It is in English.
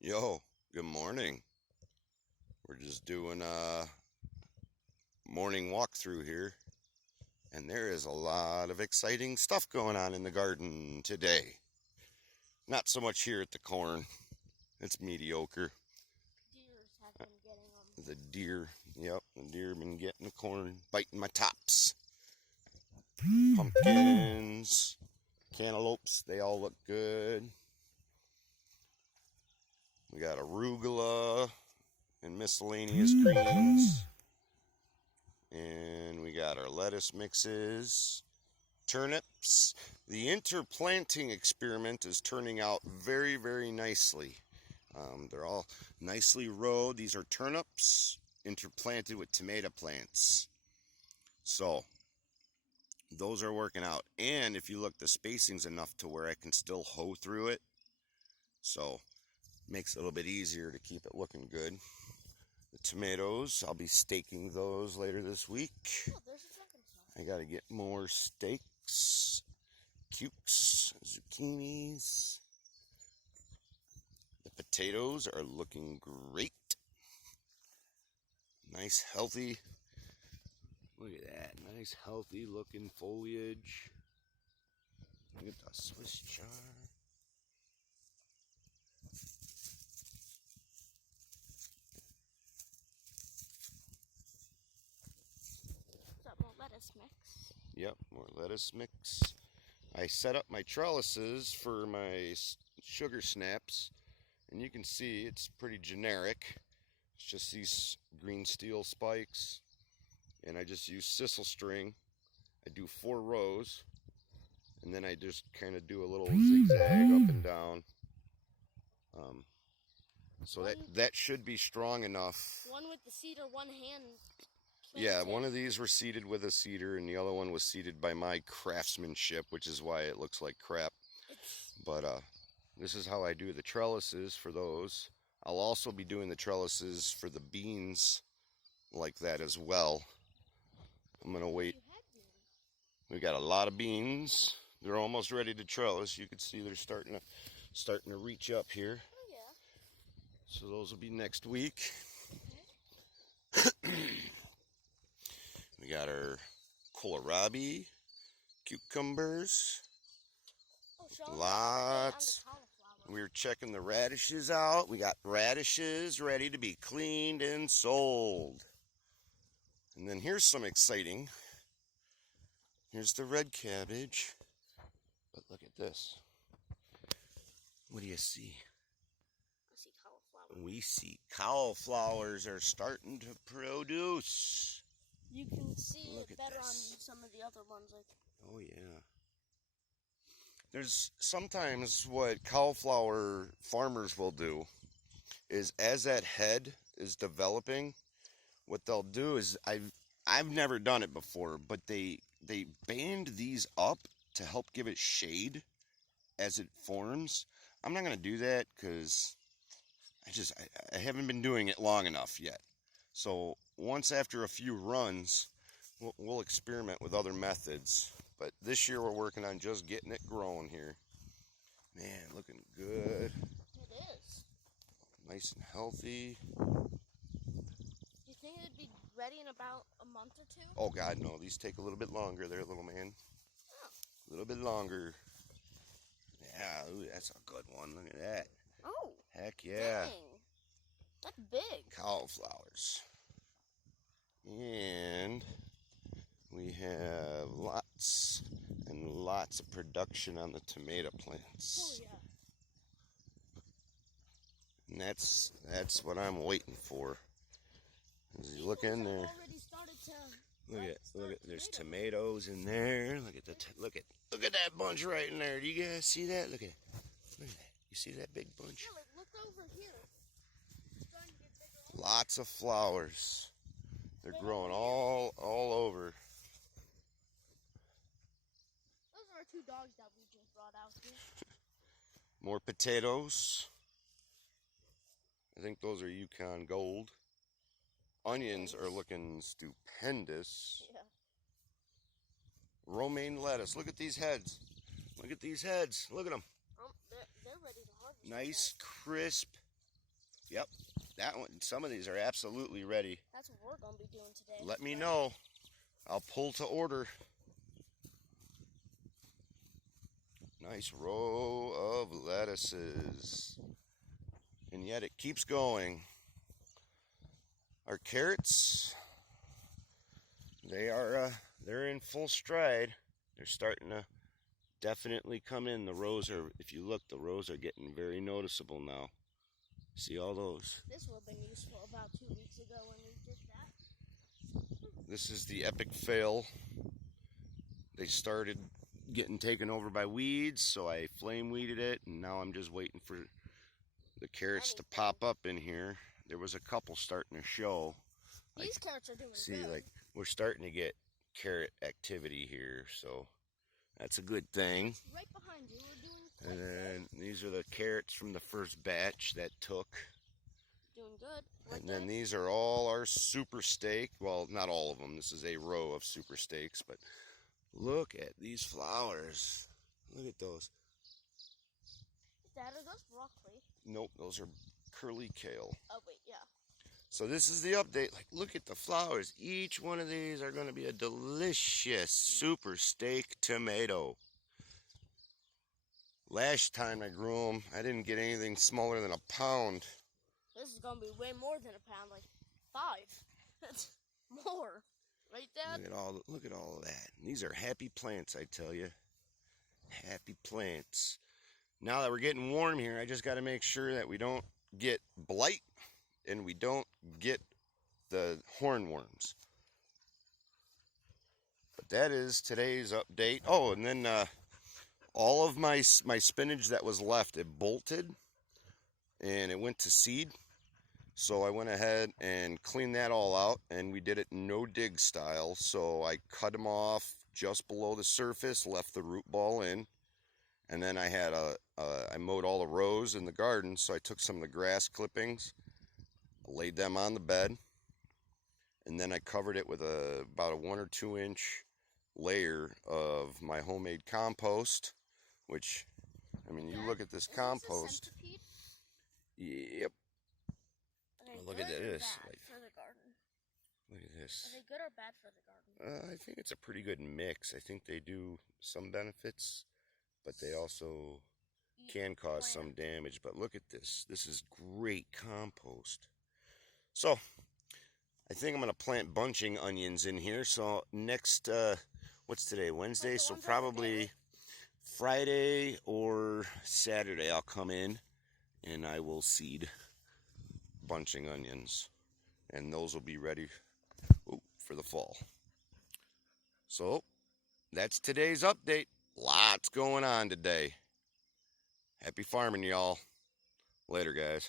Yo, good morning. We're just doing a morning walkthrough here, and there is a lot of exciting stuff going on in the garden today. Not so much here at the corn, it's mediocre. Deers have been getting them. The deer, yep, the deer have been getting the corn, biting my tops. Pumpkins, cantaloupes, they all look good. We got arugula and miscellaneous greens. And we got our lettuce mixes, turnips. The interplanting experiment is turning out very, very nicely. They're all nicely rowed. These are turnips interplanted with tomato plants. So those are working out. And if you look, the spacing's enough to where I can still hoe through it. So makes it a little bit easier to keep it looking good. The tomatoes, I'll be staking those later this week. Oh, there's a Frankenstein. I gotta get more steaks, cukes, zucchinis. The potatoes are looking great. Nice, healthy. Look at that. Nice, healthy looking foliage. Look at the Swiss chard. Is that more lettuce mix? Yep, more lettuce mix. I set up my trellises for my sugar snaps, and you can see it's pretty generic. It's just these green steel spikes, and I just use sisal string. I do 4 rows, and then I just kind of do a little zigzag up and down. So that should be strong enough. One with the cedar, one hand. Yeah, one of these were seeded with a cedar, and the other one was seeded by my craftsmanship, which is why it looks like crap. But this is how I do the trellises for those. I'll also be doing the trellises for the beans like that as well. I'm gonna wait. We got a lot of beans. They're almost ready to trellis. You can see they're starting to reach up here. Oh yeah. So those will be next week. We got our kohlrabi, cucumbers, lots. We were checking the radishes out. We got radishes ready to be cleaned and sold. And then here's some exciting. Here's the red cabbage. But look at this. What do you see? I see cauliflower. We see cauliflowers are starting to produce. You can see Look it at better on this. some of the other ones. Like. Oh yeah. There's sometimes what cauliflower farmers will do is as that head is developing, what they'll do is I've never done it before, but they band these up to help give it shade as it forms. I'm not gonna do that because I haven't been doing it long enough yet. So once after a few runs, we'll experiment with other methods. But this year we're working on just getting it growing here. Man, looking good. It is. Nice and healthy. Do you think it'd be ready in about a month or 2? Oh God, no. These take a little bit longer there, little man. Oh. A little bit longer. Yeah, ooh, that's a good one. Look at that. Oh. Heck yeah. Dang. That's big. Cauliflowers. And we have lots and lots of production on the tomato plants. Oh yeah. And that's what I'm waiting for. As you look in there, look at there's tomatoes in there. Look at look at that bunch right in there. Do you guys see that? Look at that. You see that big bunch? Yeah, like look over here. It's starting to get bigger. Lots of flowers. They're growing all over. Those are our 2 dogs that we just brought out here. More potatoes. I think those are Yukon Gold. Onions are looking stupendous. Yeah. Romaine lettuce. Look at these heads. Look at these heads. Look at them. They're ready to harvest. Nice, crisp, Yep, that one. Some of these are absolutely ready. That's what we're gonna be doing today. Let me know. I'll pull to order. Nice row of lettuces. And yet it keeps going. Our carrots, they're in full stride. They're starting to definitely come in. The rows are, if you look, the rows are getting very noticeable now. See all those? This would have been useful about 2 weeks ago when we did that. This is the epic fail. They started getting taken over by weeds, so I flame weeded it, and now I'm just waiting for the carrots to pop up in here. There was a couple starting to show. These carrots are doing good. See, like, we're starting to get carrot activity here, so that's a good thing. Right behind you, we're doing And quite then these are the carrots from the first batch that took. doing good. And then these are all our super steak. Well, not all of them. This is a row of super steaks, but look at these flowers. Look at those. Dad, are those broccoli? Nope, those are curly kale. Oh, wait, yeah. So this is the update. Like, look at the flowers. Each one of these are going to be a delicious super steak tomato. Last time I grew them, I didn't get anything smaller than a pound. This is gonna be way more than a pound, like 5. That's more, right, Dad? Look at all of that. These are happy plants, I tell you. Happy plants. Now that we're getting warm here, I just got to make sure that we don't get blight and we don't get the hornworms. But that is today's update. Oh, and then all of my spinach that was left, it bolted and it went to seed. So I went ahead and cleaned that all out, and we did it no dig style. So I cut them off just below the surface, left the root ball in, and then I had I mowed all the rows in the garden. So I took some of the grass clippings, laid them on the bed, and then I covered it with about a 1 or 2 inch layer of my homemade compost. Which, I mean, you look at this compost. Yep. Look at this. For the garden. Look at this. Are they good or bad for the garden? I think it's a pretty good mix. I think they do some benefits, but they also can cause some damage. But look at this. This is great compost. So, I think I'm going to plant bunching onions in here. So next, what's today? Wednesday? So probably Friday or Saturday I'll come in and I will seed bunching onions, and those will be ready for the fall. So that's today's update. Lots going on today. Happy farming, y'all. Later, guys.